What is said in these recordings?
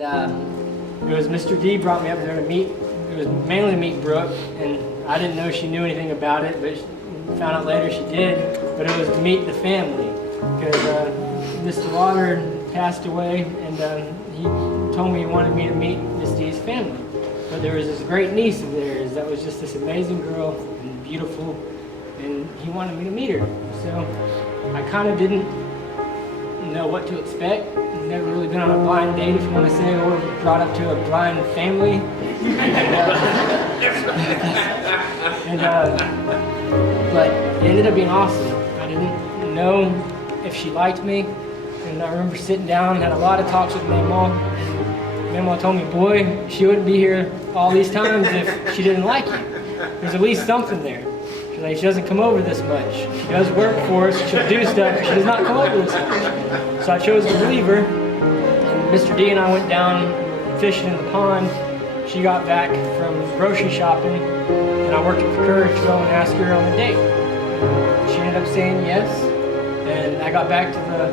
And it was Mr. D brought me up there to meet. It was mainly to meet Brooke, and I didn't know she knew anything about it, but found out later she did. But it was to meet the family because Mr. Water passed away, and he told me he wanted me to meet Miss D's family. But there was this great niece of theirs that was just this amazing girl and beautiful, and he wanted me to meet her. So I kind of didn't know what to expect. Never really been on a blind date, if you want to say, or brought up to a blind family. But it ended up being awesome. I didn't know if she liked me, and I remember sitting down and had a lot of talks with Mama. Mama told me, boy, she wouldn't be here all these times if she didn't like you. There's at least something there. She's like, she doesn't come over this much. She does work for us, she'll do stuff, but she does not come over this much. So I chose to believe her. And Mr. D and I went down fishing in the pond. She got back from grocery shopping, and I worked with her to go and ask her on a date. She ended up saying yes, and I got back to the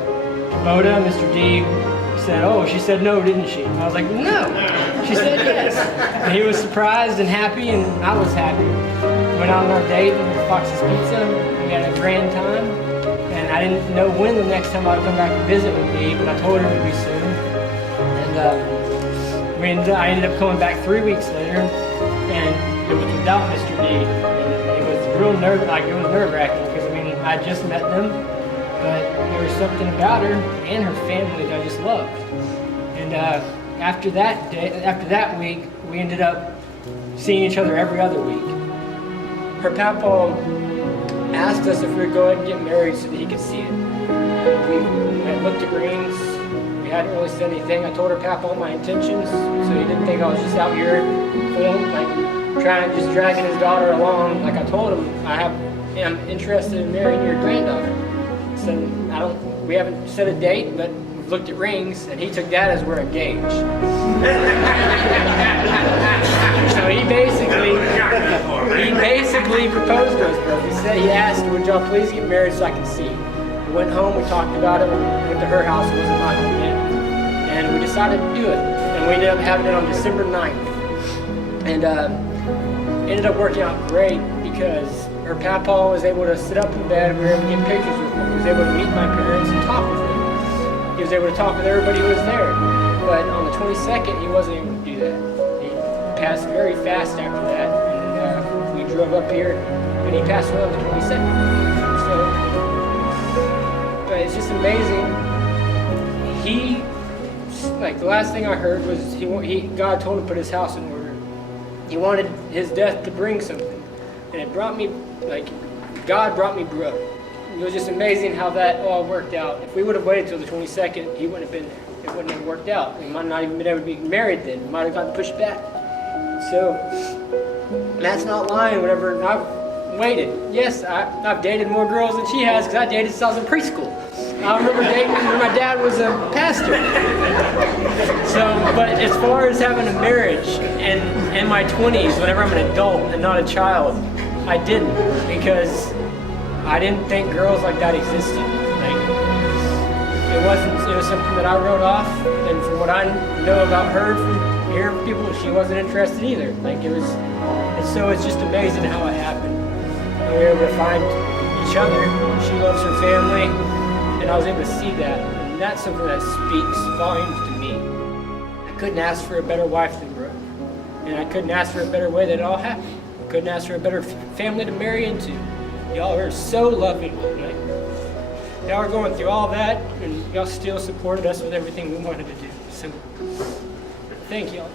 Kubota. Mr. D said, oh, she said no, didn't she? And I was like, no, she said yes. And he was surprised and happy, and I was happy. Went out on our date with Fox's Pizza. We had a grand time, and I didn't know when the next time I would come back and visit would be, but I told her it would be soon. And I ended up coming back 3 weeks later, and it was without Mr. D. And it was real nerve-wracking because I just met them, but there was something about her and her family that I just loved. And after that week, we ended up seeing each other every other week. Her papa asked us if we would go ahead and get married so that he could see it. We had looked at rings. We hadn't really said anything. I told her papa all my intentions, so he didn't think I was just out here, just dragging his daughter along. Like I told him, I'm interested in marrying your granddaughter. So we haven't set a date, but we've looked at rings, and he took that as we're engaged. So he basically proposed to us, bro. He asked, would y'all please get married so I can see? We went home, we talked about it, we went to her house, it wasn't my home yet. And we decided to do it. And we ended up having it on December 9th. And ended up working out great because her papa was able to sit up in bed, we were able to get pictures with him. He was able to meet my parents and talk with them. He was able to talk with everybody who was there. But on the 22nd, he wasn't able to do that. He passed very fast after that, and we drove up here, and he passed away on the 22nd. But it's just amazing. The last thing I heard was God told him to put his house in order. He wanted his death to bring something, and it brought me, God brought me Brooke. It was just amazing how that all worked out. If we would have waited till the 22nd, he wouldn't have been there. It wouldn't have worked out. We might not even been able to be married then. We might have gotten pushed back. So, Matt's not lying. Whenever I've waited, yes, I've dated more girls than she has because I dated since I was in preschool. I remember dating when my dad was a pastor. But as far as having a marriage in my 20s, whenever I'm an adult and not a child, I didn't, because I didn't think girls like that existed. It was something that I wrote off, and from what I know about her from hearing from people, she wasn't interested either. So it's just amazing how it happened. And we were able to find each other. She loves her family, and I was able to see that. And that's something that speaks volumes to me. I couldn't ask for a better wife than Brooke. And I couldn't ask for a better way that it all happened. I couldn't ask for a better family to marry into. Y'all are so loving. Y'all are going through all that, and y'all still supported us with everything we wanted to do. So, thank y'all.